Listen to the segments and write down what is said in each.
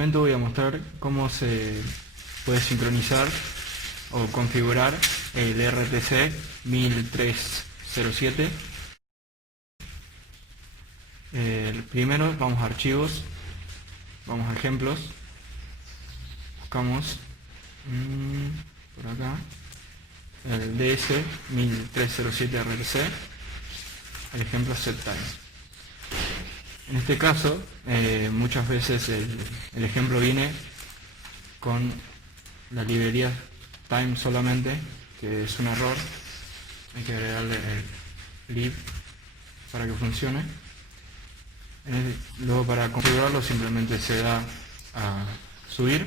momento voy a mostrar cómo se puede sincronizar o configurar el RTC 1307. Primero vamos a archivos, vamos a ejemplos, buscamos por acá el DS 1307 RTC, el ejemplo setTime. En este caso, muchas veces el ejemplo viene con la librería time solamente, que es un error. Hay que agregarle el lib para que funcione. Luego, para configurarlo, simplemente se da a subir.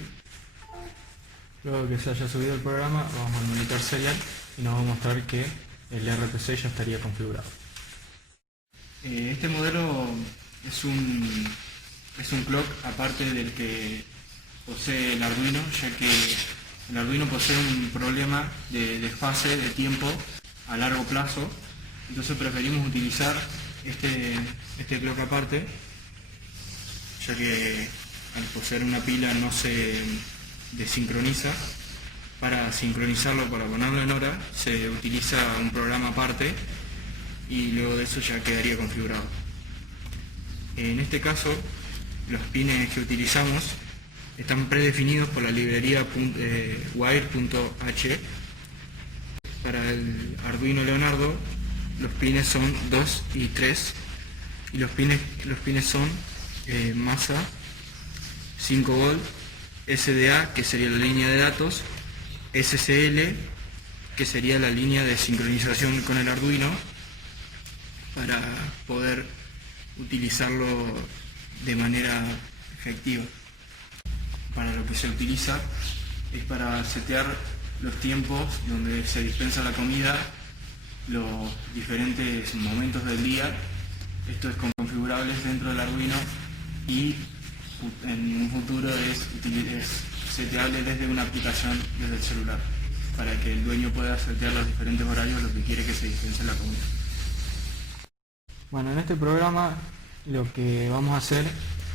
Luego que se haya subido el programa, vamos al monitor serial y nos va a mostrar que el RTC ya estaría configurado. Este modelo es un clock aparte del que posee el Arduino, ya que el Arduino posee un problema de desfase de tiempo a largo plazo. Entonces preferimos utilizar este clock aparte, ya que al poseer una pila no se desincroniza. Para sincronizarlo, para ponerlo en hora, se utiliza un programa aparte y luego de eso ya quedaría configurado. En este caso, los pines que utilizamos están predefinidos por la librería wire.h. Para el Arduino Leonardo, los pines son 2 y 3 y los pines son masa, 5 volt, SDA, que sería la línea de datos, SCL, que sería la línea de sincronización con el Arduino, para poder utilizarlo de manera efectiva. Para lo que se utiliza es para setear los tiempos donde se dispensa la comida, los diferentes momentos del día. Esto es configurable dentro del Arduino y en un futuro es seteable desde una aplicación desde el celular, para que el dueño pueda setear los diferentes horarios lo que quiere que se dispense la comida. Bueno, en este programa lo que vamos a hacer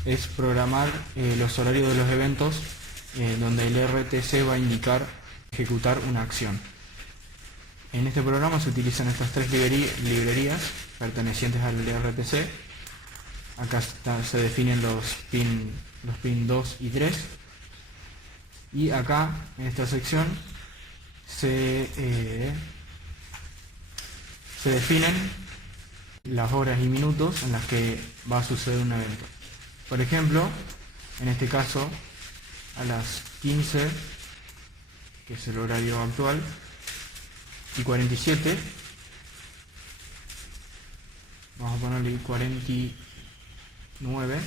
es programar los horarios de los eventos, donde el RTC va a ejecutar una acción. En este programa se utilizan estas tres librerías pertenecientes al RTC. Acá se definen los pin 2 y 3. Y acá, en esta sección, se definen las horas y minutos en las que va a suceder un evento. Por ejemplo, en este caso, a las 15, que es el horario actual, y 47, vamos a ponerle 49,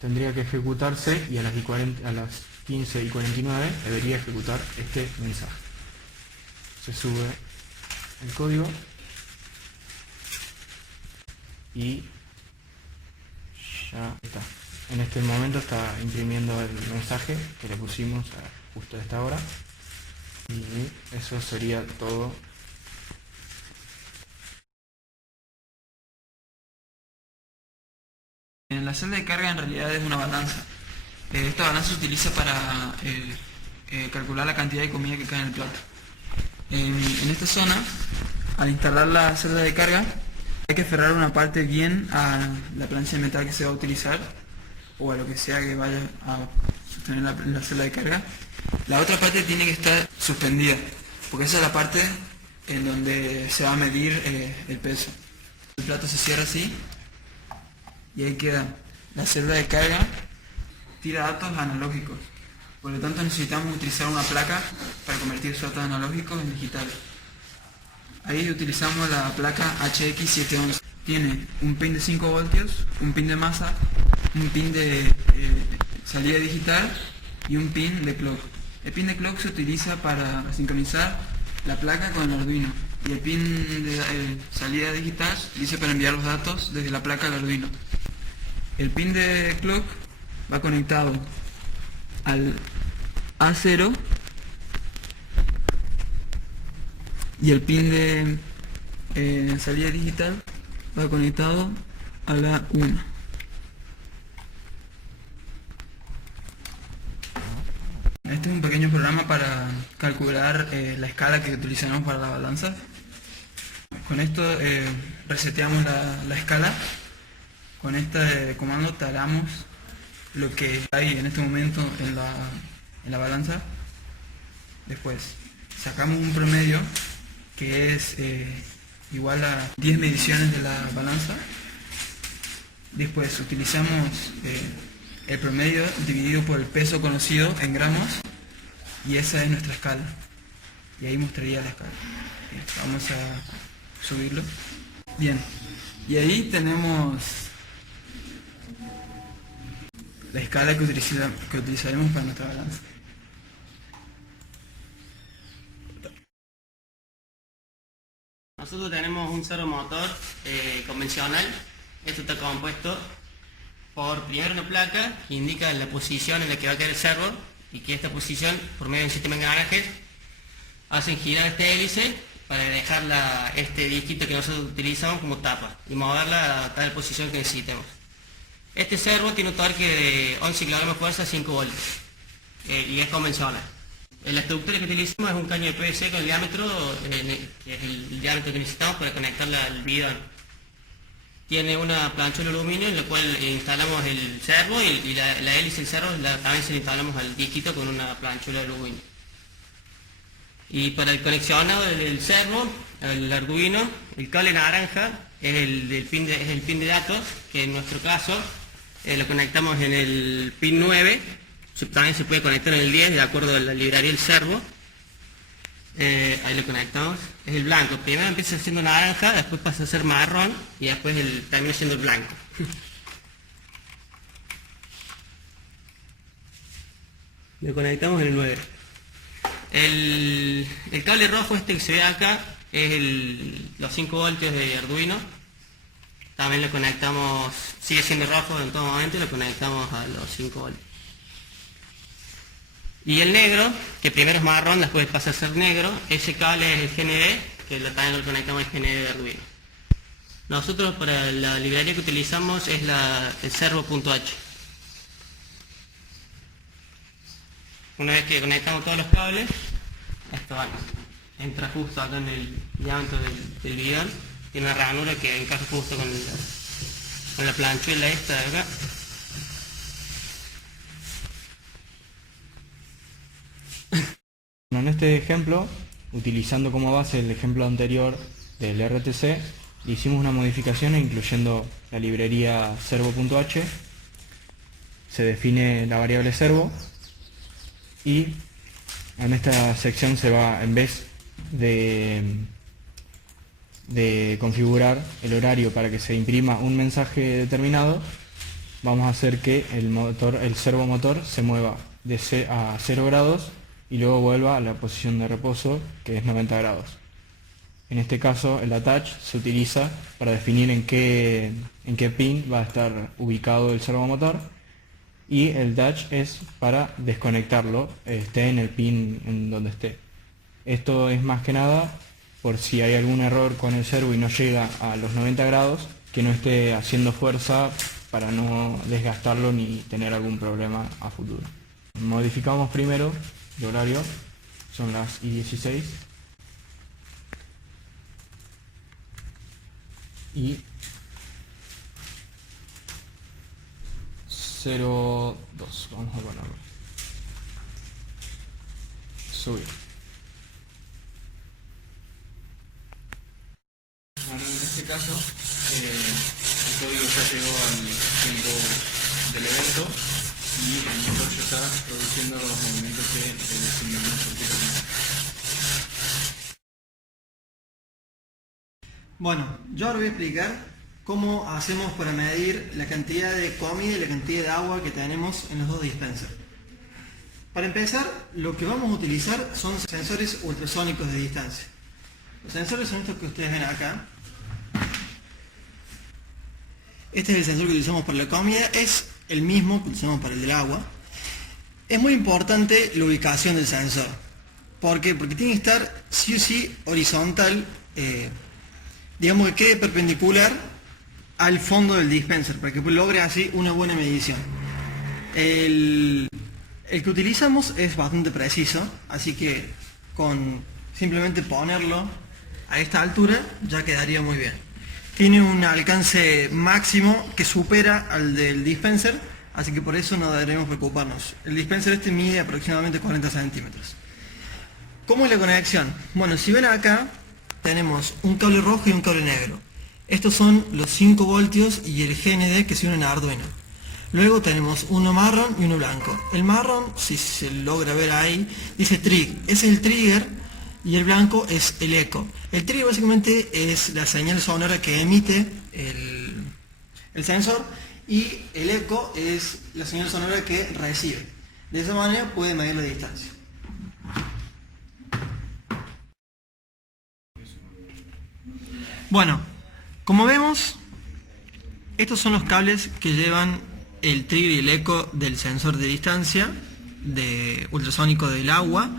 tendría que ejecutarse, y a las 15 y 49 debería ejecutar este mensaje. Se sube el código y ya está. En este momento está imprimiendo el mensaje que le pusimos justo a esta hora, y eso sería todo. En la celda de carga en realidad es una balanza. Esta balanza se utiliza para calcular la cantidad de comida que cae en el plato. En esta zona, al instalar la celda de carga, hay que aferrar una parte bien a la plancha de metal que se va a utilizar, o a lo que sea que vaya a sostener la celda de carga. La otra parte tiene que estar suspendida, porque esa es la parte en donde se va a medir el peso. El plato se cierra así, y ahí queda. La celda de carga tira datos analógicos, por lo tanto necesitamos utilizar una placa para convertir esos datos analógicos en digitales. Ahí utilizamos la placa HX711. Tiene un pin de 5 voltios, un pin de masa, un pin de salida digital y un pin de clock. El pin de clock se utiliza para sincronizar la placa con el Arduino, y el pin de salida digital se utiliza para enviar los datos desde la placa al Arduino. El pin de clock va conectado al A0 y el pin de salida digital va conectado a la 1. programa para calcular la escala que utilizaremos para la balanza. Con esto reseteamos la escala. Con este comando talamos lo que hay en este momento en la balanza. Después sacamos un promedio que es igual a 10 mediciones de la balanza. Después utilizamos el promedio dividido por el peso conocido en gramos, y esa es nuestra escala. Y ahí mostraría la escala. Bien, vamos a subirlo. Bien, y ahí tenemos la escala que utilizaremos para nuestra balanza. Nosotros tenemos un servomotor convencional. Esto está compuesto por primero una placa que indica la posición en la que va a caer el servo, y que esta posición, por medio de un sistema de engranajes, hacen girar este hélice para dejar este disquito que nosotros utilizamos como tapa y moverla a tal posición que necesitemos. Este servo tiene un torque de 11 kg de fuerza a 5 voltios y es convencional. La estructura que utilizamos es un caño de PVC con el diámetro, que es el diámetro que necesitamos para conectarla al bidón. Tiene una plancha de aluminio en la cual instalamos el servo, y la hélice del servo también se la instalamos al disquito con una plancha de aluminio. Y para el conexionado del servo, el Arduino, el cable naranja es el pin de datos, que en nuestro caso lo conectamos en el pin 9. También se puede conectar en el 10 de acuerdo a la librería del servo. Ahí lo conectamos. Es el blanco. Primero empieza siendo naranja, después pasa a ser marrón y después termina siendo el blanco. Lo conectamos en el 9. El cable rojo este que se ve acá es los 5 voltios de Arduino. También lo conectamos, sigue siendo rojo en todo momento, y lo conectamos a los 5 voltios. Y el negro, que primero es marrón, después pasa a ser negro, ese cable es el GND, que también lo conectamos al GND de Arduino. Nosotros para la librería que utilizamos es el servo.h. Una vez que conectamos todos los cables, esto entra justo acá en el diámetro del bidón. Tiene una ranura que encaja justo con la planchuela esta de acá. En este ejemplo, utilizando como base el ejemplo anterior del RTC, le hicimos una modificación incluyendo la librería servo.h. Se define la variable servo, y en esta sección se va, en vez de configurar el horario para que se imprima un mensaje determinado, vamos a hacer que el servomotor se mueva a 0 grados y luego vuelva a la posición de reposo, que es 90 grados. En este caso el attach se utiliza para definir en qué pin va a estar ubicado el servomotor, y el dash es para desconectarlo, esté en el pin en donde esté. Esto es más que nada por si hay algún error con el servo y no llega a los 90 grados, que no esté haciendo fuerza para no desgastarlo ni tener algún problema a futuro. Modificamos primero el horario, son las y16, y 02, vamos a ponerlo, subir. Bueno, en este caso el código ya llegó al tiempo del evento, y el motor ya está produciendo los movimientos que designamos anteriormente. Bueno, yo ahora voy a explicar cómo hacemos para medir la cantidad de comida y la cantidad de agua que tenemos en los dos dispensers. Para empezar, lo que vamos a utilizar son sensores ultrasónicos de distancia. Los sensores son estos que ustedes ven acá. Este es el sensor que utilizamos para la comida, es el mismo que utilizamos para el del agua. Es muy importante la ubicación del sensor. ¿Por qué? Porque tiene que estar sí o sí horizontal, digamos que quede perpendicular al fondo del dispenser, para que logre así una buena medición. El El que utilizamos es bastante preciso, así que con simplemente ponerlo a esta altura ya quedaría muy bien. Tiene un alcance máximo que supera al del dispenser, así que por eso no deberemos preocuparnos. El dispenser este mide aproximadamente 40 centímetros. ¿Cómo es la conexión? Bueno, si ven acá tenemos un cable rojo y un cable negro. Estos son los 5 voltios y el GND que se unen a Arduino. Luego tenemos uno marrón y uno blanco. El marrón, si se logra ver ahí, dice trig. Ese es el trigger y el blanco es el eco. El trigger básicamente es la señal sonora que emite el sensor y el eco es la señal sonora que recibe. De esa manera puede medir la distancia. Bueno, como vemos, estos son los cables que llevan el trigger y el eco del sensor de distancia de ultrasónico del agua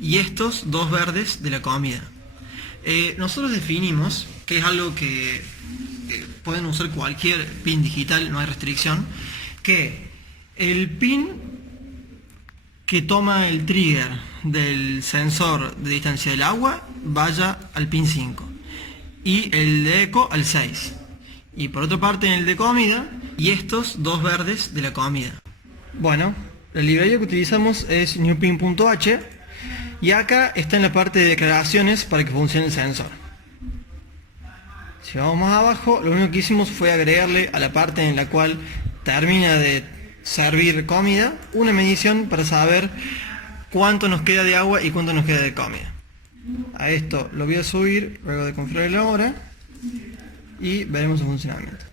y estos dos verdes de la comida. Nosotros definimos, que es algo que pueden usar cualquier pin digital, no hay restricción, que el pin que toma el trigger del sensor de distancia del agua vaya al pin 5 y el de eco al 6. Y por otra parte en el de comida y estos dos verdes de la comida. Bueno, la librería que utilizamos es newpin.h y acá está en la parte de declaraciones para que funcione el sensor. Si vamos más abajo, lo único que hicimos fue agregarle a la parte en la cual termina de servir comida una medición para saber cuánto nos queda de agua y cuánto nos queda de comida. A esto lo voy a subir luego de configurar la hora y veremos su funcionamiento.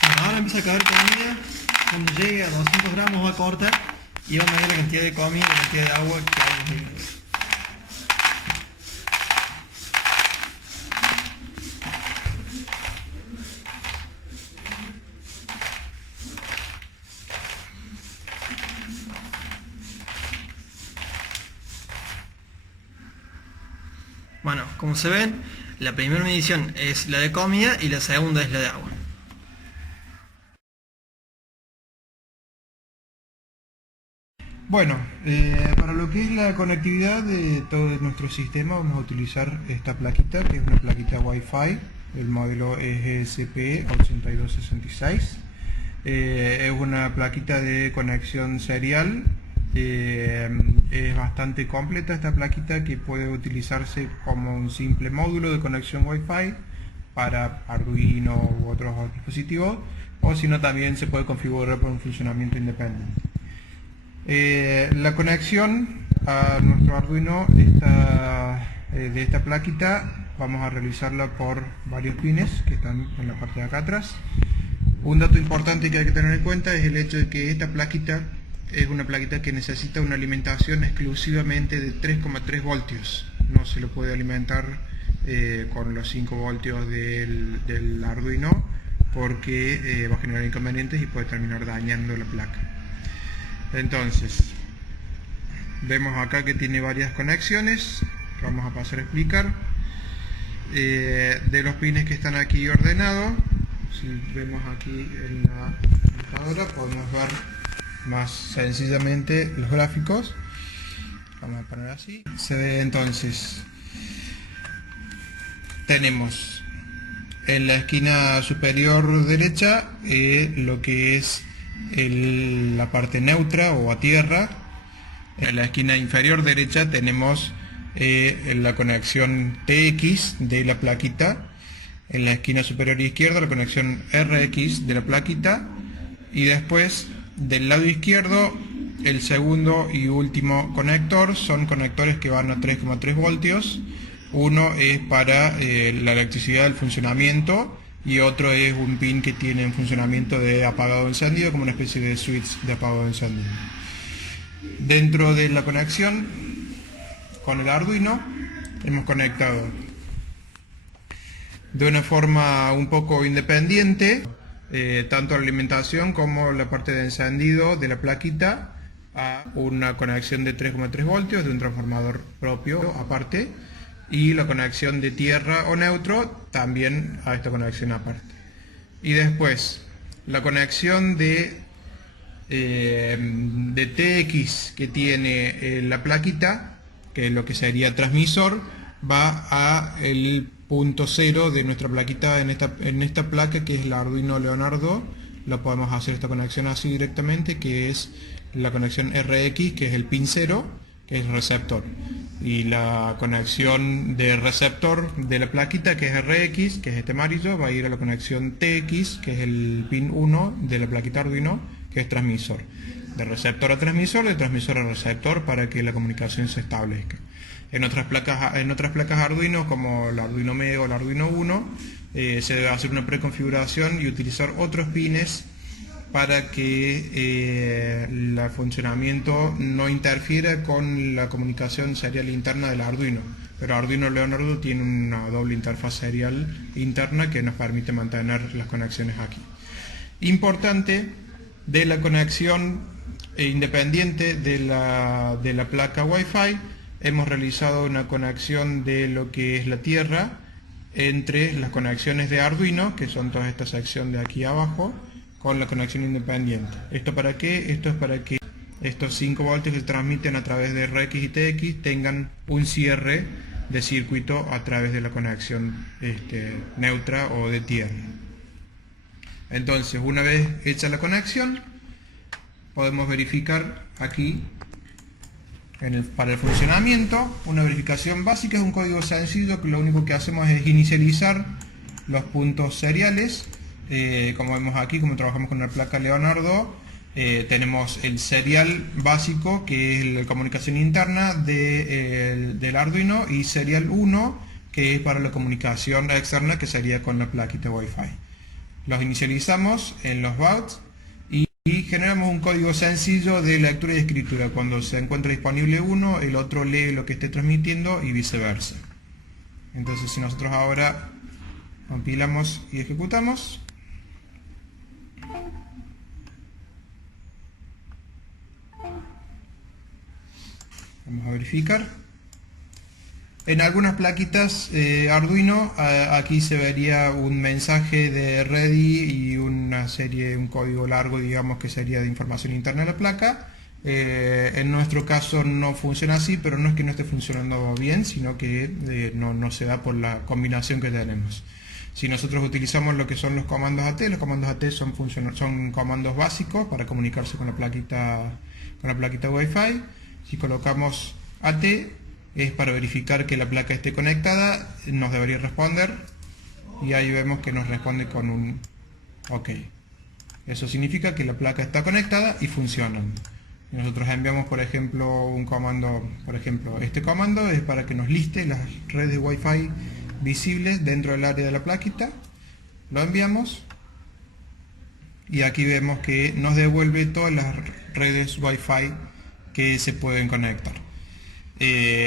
Bueno, ahora empieza a caer comida. Cuando llegue a 200 gramos va a cortar y va a medir la cantidad de comida y la cantidad de agua que hay en el libro. Bueno, como se ven, la primera medición es la de comida y la segunda es la de agua. Bueno, para lo que es la conectividad de todo nuestro sistema vamos a utilizar esta plaquita, que es una plaquita Wi-Fi. El modelo es ESP8266. Es una plaquita de conexión serial. Es bastante completa esta plaquita, que puede utilizarse como un simple módulo de conexión Wi-Fi para Arduino u otros dispositivos, o si no también se puede configurar por un funcionamiento independiente. La conexión a nuestro Arduino de esta plaquita vamos a realizarla por varios pines que están en la parte de acá atrás. Un dato importante que hay que tener en cuenta es el hecho de que esta plaquita es una plaquita que necesita una alimentación exclusivamente de 3,3 voltios. No se lo puede alimentar con los 5 voltios del Arduino, porque va a generar inconvenientes y puede terminar dañando la placa. Entonces, vemos acá que tiene varias conexiones que vamos a pasar a explicar. De los pines que están aquí ordenados, si vemos aquí en la computadora podemos ver más sencillamente los gráficos. Vamos a poner así. Se ve entonces, tenemos en la esquina superior derecha lo que es la parte neutra o a tierra. En la esquina inferior derecha tenemos la conexión TX de la plaquita. En la esquina superior izquierda la conexión RX de la plaquita. Y después del lado izquierdo el segundo y último conector. Son conectores que van a 3,3 voltios. Uno es para la electricidad del funcionamiento y otro es un pin que tiene un funcionamiento de apagado encendido, como una especie de switch de apagado encendido. Dentro de la conexión con el Arduino hemos conectado de una forma un poco independiente tanto la alimentación como la parte de encendido de la plaquita a una conexión de 3,3 voltios de un transformador propio aparte, y la conexión de tierra o neutro también a esta conexión aparte. Y después la conexión de de TX que tiene la plaquita, que es lo que sería transmisor, va a el punto 0 de nuestra plaquita en esta placa, que es la Arduino Leonardo. Lo podemos hacer esta conexión así directamente, que es la conexión RX, que es el pin 0, que es receptor, y la conexión de receptor de la plaquita, que es RX, que es este amarillo, va a ir a la conexión TX, que es el pin 1 de la plaquita Arduino, que es transmisor. De receptor a transmisor, de transmisor a receptor, para que la comunicación se establezca. En otras placas Arduino, como el Arduino Mega o el Arduino Uno, se debe hacer una preconfiguración y utilizar otros pines para que el funcionamiento no interfiera con la comunicación serial interna del Arduino. Pero Arduino Leonardo tiene una doble interfaz serial interna que nos permite mantener las conexiones aquí. Importante de la conexión independiente de la placa Wi-Fi, hemos realizado una conexión de lo que es la tierra entre las conexiones de Arduino, que son toda esta sección de aquí abajo, con la conexión independiente. ¿Esto para qué? Esto es para que estos 5 voltios que se transmiten a través de RX y TX tengan un cierre de circuito a través de la conexión neutra o de tierra. Entonces, una vez hecha la conexión, podemos verificar aquí para el funcionamiento. Una verificación básica es un código sencillo que lo único que hacemos es inicializar los puntos seriales. Como vemos aquí, como trabajamos con la placa Leonardo, tenemos el serial básico, que es la comunicación interna del Arduino, y serial 1, que es para la comunicación externa, que sería con la plaquita Wi-Fi. Los inicializamos en los bauds y generamos un código sencillo de lectura y escritura. Cuando se encuentra disponible uno, el otro lee lo que esté transmitiendo y viceversa. Entonces, si nosotros ahora compilamos y ejecutamos, vamos a verificar. En algunas plaquitas Arduino, aquí se vería un mensaje de ready y un código largo, digamos, que sería de información interna de la placa. En nuestro caso no funciona así, pero no es que no esté funcionando bien, sino que no se da por la combinación que tenemos. Si nosotros utilizamos lo que son los comandos AT son comandos básicos para comunicarse con la plaquita Wi-Fi. Si colocamos AT, es para verificar que la placa esté conectada, nos debería responder, y ahí vemos que nos responde con un OK. Eso significa que la placa está conectada y funciona. Y nosotros enviamos, por ejemplo, un comando. Por ejemplo, este comando es para que nos liste las redes Wi-Fi visibles dentro del área de la plaquita. Lo enviamos y aquí vemos que nos devuelve todas las redes Wi-Fi que se pueden conectar.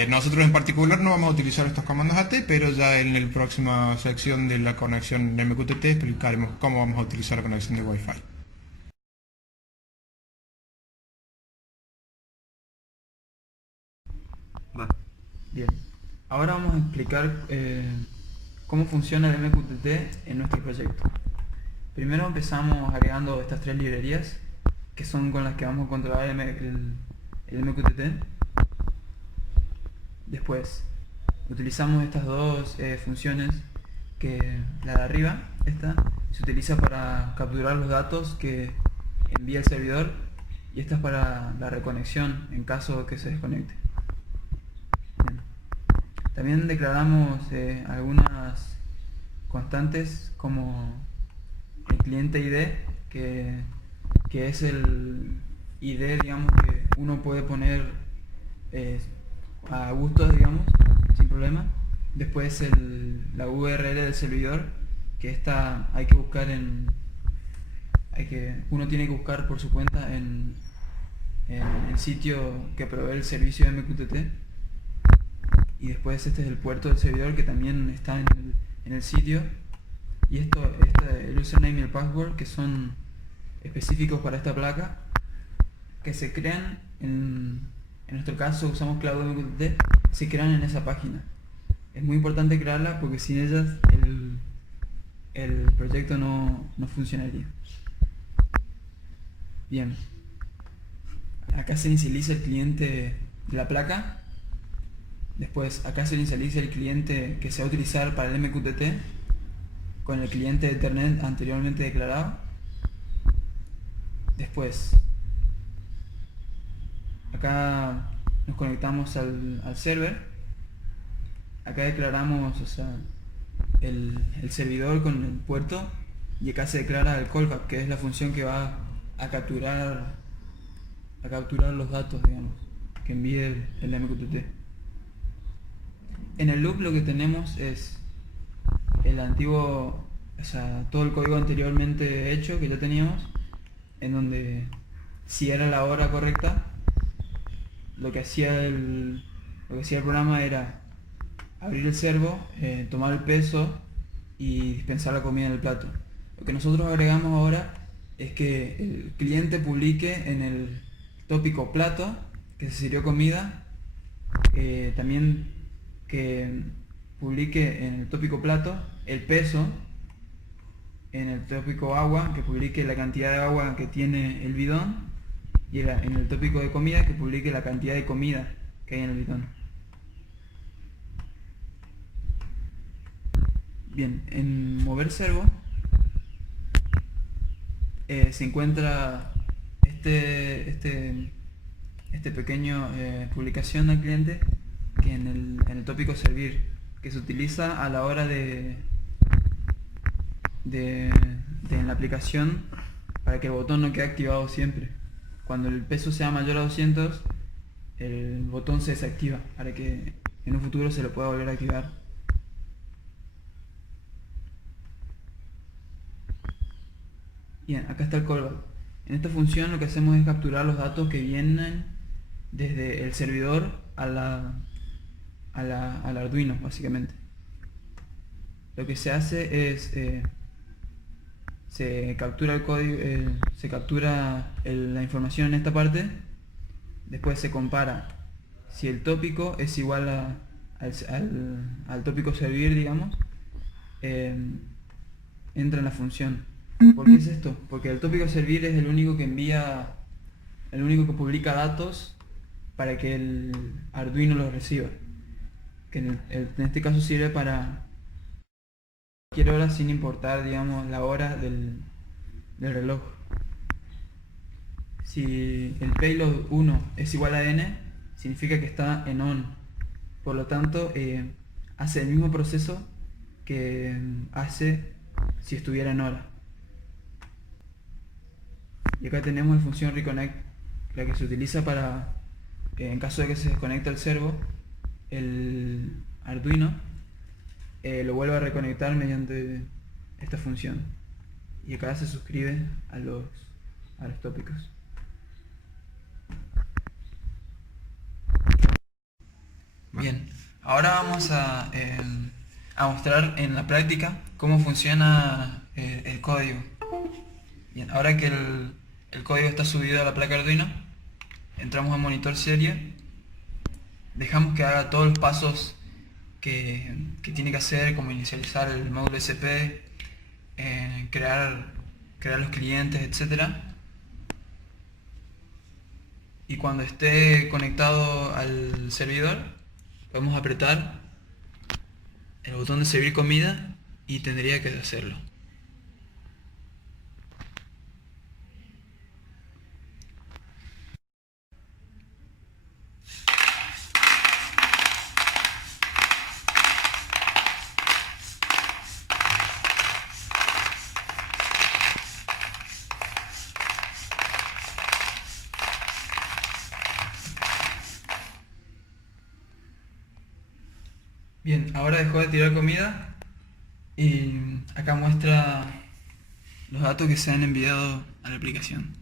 Nosotros en particular no vamos a utilizar estos comandos AT, pero ya en la próxima sección de la conexión de MQTT explicaremos cómo vamos a utilizar la conexión de Wi-Fi. Bien, ahora vamos a explicar cómo funciona el MQTT en nuestro proyecto. Primero empezamos agregando estas 3 librerías, que son con las que vamos a controlar el MQTT. Después utilizamos estas dos funciones, que la de arriba, esta, se utiliza para capturar los datos que envía el servidor, y esta es para la reconexión en caso de que se desconecte. Bien. También declaramos algunas constantes como el cliente ID, que es el ID, digamos, que uno puede poner a gustos, digamos, sin problema. Después la URL del servidor, que esta hay que buscar uno tiene que buscar por su cuenta en el sitio que provee el servicio de MQTT. Y después este es el puerto del servidor, que también está en el sitio. Y el username y el password, que son específicos para esta placa, que se crean en nuestro caso usamos Cloud MQTT, se crean en esa página. Es muy importante crearla, porque sin ellas el proyecto no funcionaría. Bien, acá se inicializa el cliente de la placa. Después acá se inicializa el cliente que se va a utilizar para el MQTT con el cliente de Ethernet anteriormente declarado. Después acá nos conectamos al server. Acá declaramos, o sea, el servidor con el puerto, y acá se declara el callback, que es la función que va a capturar los datos, digamos, que envíe el MQTT. En el loop lo que tenemos es el antiguo, o sea, todo el código anteriormente hecho que ya teníamos, en donde si era la hora correcta, lo que hacía el programa era abrir el servo, tomar el peso y dispensar la comida en el plato. Lo que nosotros agregamos ahora es que el cliente publique en el tópico plato que se sirvió comida, también que publique en el tópico plato el peso, en el tópico agua que publique la cantidad de agua que tiene el bidón, y en el tópico de comida que publique la cantidad de comida que hay en el bidón. Bien, en mover servo se encuentra este pequeño publicación al cliente, que en el tópico servir, que se utiliza a la hora de en la aplicación para que el botón no quede activado siempre. Cuando el peso sea mayor a 200, el botón se desactiva para que en un futuro se lo pueda volver a activar. Bien, acá está el callback. En esta función lo que hacemos es capturar los datos que vienen desde el servidor al Arduino, básicamente. Lo que se hace es se captura el código, se captura la información en esta parte. Después se compara si el tópico es igual al tópico servir, digamos. Entra en la función. ¿Por qué es esto? Porque el tópico servir es el único que envía, el único que publica datos para que el Arduino los reciba. Que en este caso sirve para cualquier hora sin importar, digamos, la hora del reloj. Si el payload 1 es igual a n, significa que está en on. Por lo tanto, hace el mismo proceso que hace si estuviera en hora. Y acá tenemos la función reconnect, la que se utiliza para, en caso de que se desconecte el servo, el Arduino lo vuelve a reconectar mediante esta función. Y acá se suscribe a los tópicos. Bien, ahora vamos a mostrar en la práctica cómo funciona el código. Bien, ahora que el código está subido a la placa Arduino, entramos a monitor serie, dejamos que haga todos los pasos que tiene que hacer, como inicializar el módulo SP, crear los clientes, etc. Y cuando esté conectado al servidor, podemos apretar el botón de servir comida y tendría que hacerlo. Bien, ahora dejó de tirar comida y acá muestra los datos que se han enviado a la aplicación.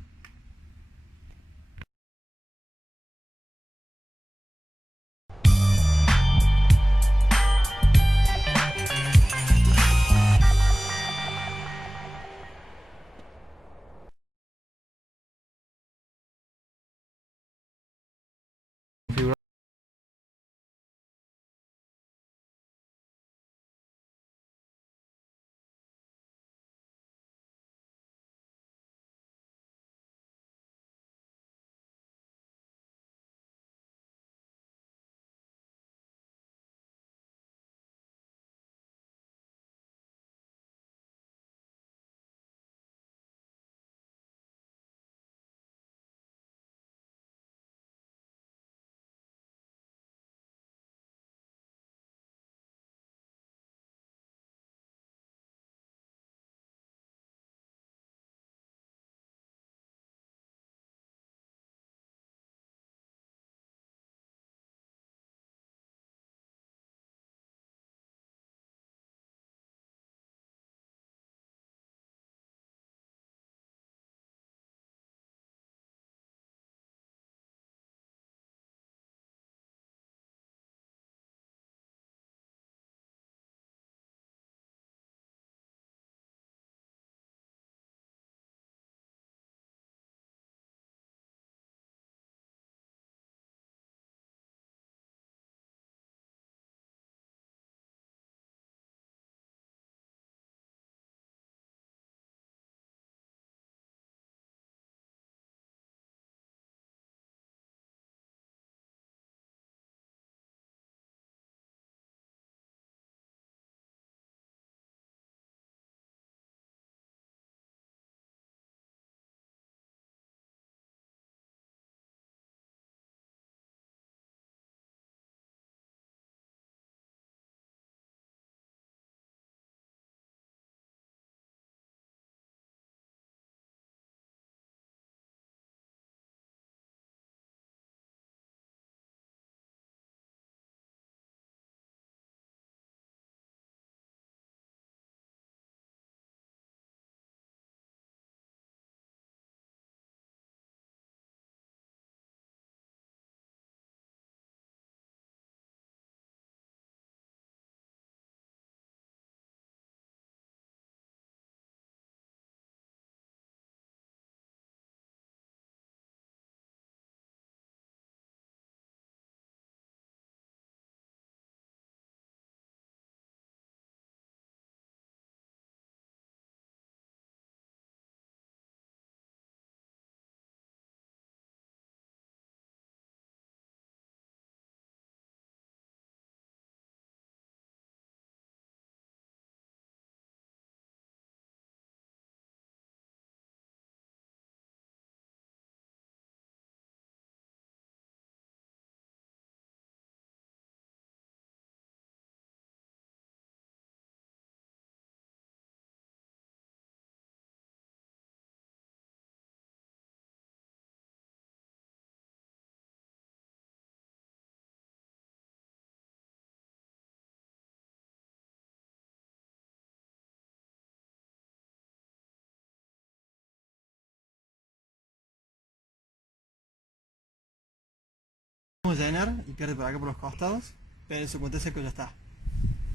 podemos llenar y pierde por acá por los costados, pero en su cuenta seco ya está.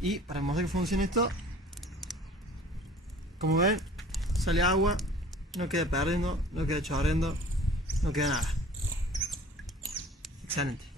Y para mostrar que funciona esto, como ven, sale agua, no queda perdiendo, no queda chorreando, no queda nada. Excelente.